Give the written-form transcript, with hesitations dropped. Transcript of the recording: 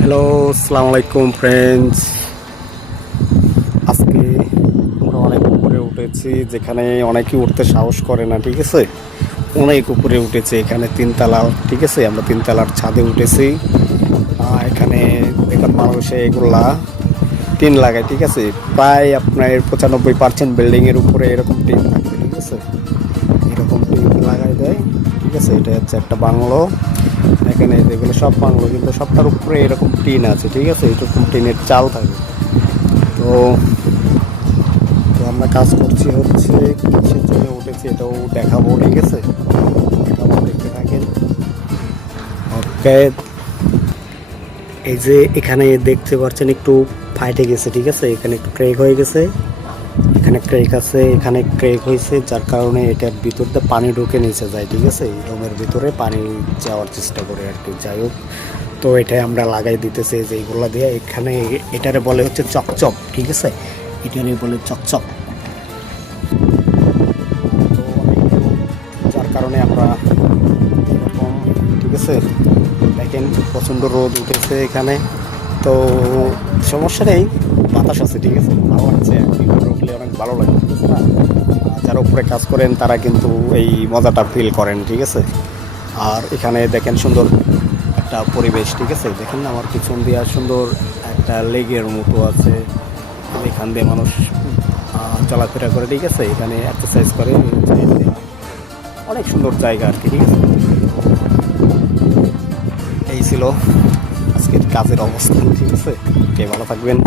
Hello, আসসালামু আলাইকুম friends. আজকে আমরা অনেক উপরে উঠেছি, যেখানে অনেকেই উঠতে সাহস করে না। ঠিক আছে, অনেক উপরে উঠেছে। এখানে তিনতলা, ঠিক আছে, আমরা তিনতলার ছাদে উঠেছি। এখানে দেখুন মানুষে এগুলা টিন লাগায়। ঠিক আছে, প্রায় আপনার 95% বিল্ডিংয়ের উপরে এরকম টিন থাকবে। ঠিক আছে, এরকম টিন লাগাই দেয়। ঠিক আছে, এটা হচ্ছে একটা বাংলো। এখানে যেগুলো সব বাংলো, কিন্তু সবটার উপরে এরকম টিন আছে। ঠিক আছে, এরকম টিনের চাল থাকে। তো তো আমরা কাজ করছি হচ্ছে কিসের জন্য উঠেছি এটাও দেখাবো। ঠিক আছে, দেখাবো, দেখতে থাকেন। ওকে, এই যে এখানে দেখতে পাচ্ছেন একটু ফাইটে গেছে। ঠিক আছে, এখানে একটু ক্রেক হয়ে গেছে, এখানে ক্রেক আছে, এখানে ক্রেক হয়েছে, যার কারণে এটার ভিতর দিয়ে পানি ঢুকে নিচে যায়। ঠিক আছে, এই রুমের ভিতরে পানি যাওয়ার চেষ্টা করে আর কি। যাই হোক, তো এটাই আমরা লাগাই দিতেছি যে এইগুলো দিয়ে। এখানে এটারে বলে হচ্ছে চকচক। ঠিক আছে, এটারে বলে চকচক। তো যার কারণে আমরা এরকম, ঠিক আছে, দেখেন প্রচণ্ড রোদ উঠেছে এখানে। তো সমস্যা নেই, বাতাস আছে। ঠিক আছে, ভালো লাগছে। একদিন উপরে উঠলে অনেক ভালো লাগে। ঠিক আছে না, যারা উপরে কাজ করেন তারা কিন্তু এই মজাটা ফিল করেন। ঠিক আছে, আর এখানে দেখেন সুন্দর একটা পরিবেশ। ঠিক আছে, দেখেন আমার পিছন দিয়ে সুন্দর একটা লেগের মতো আছে, এখান দিয়ে মানুষ চলাফেরা করে। ঠিক আছে, এখানে এক্সারসাইজ করে। অনেক সুন্দর জায়গা আর কি। ঠিক আছে, এই ছিল আজকের কাজের অবস্থান। ঠিক আছে, কে ভালো থাকবেন।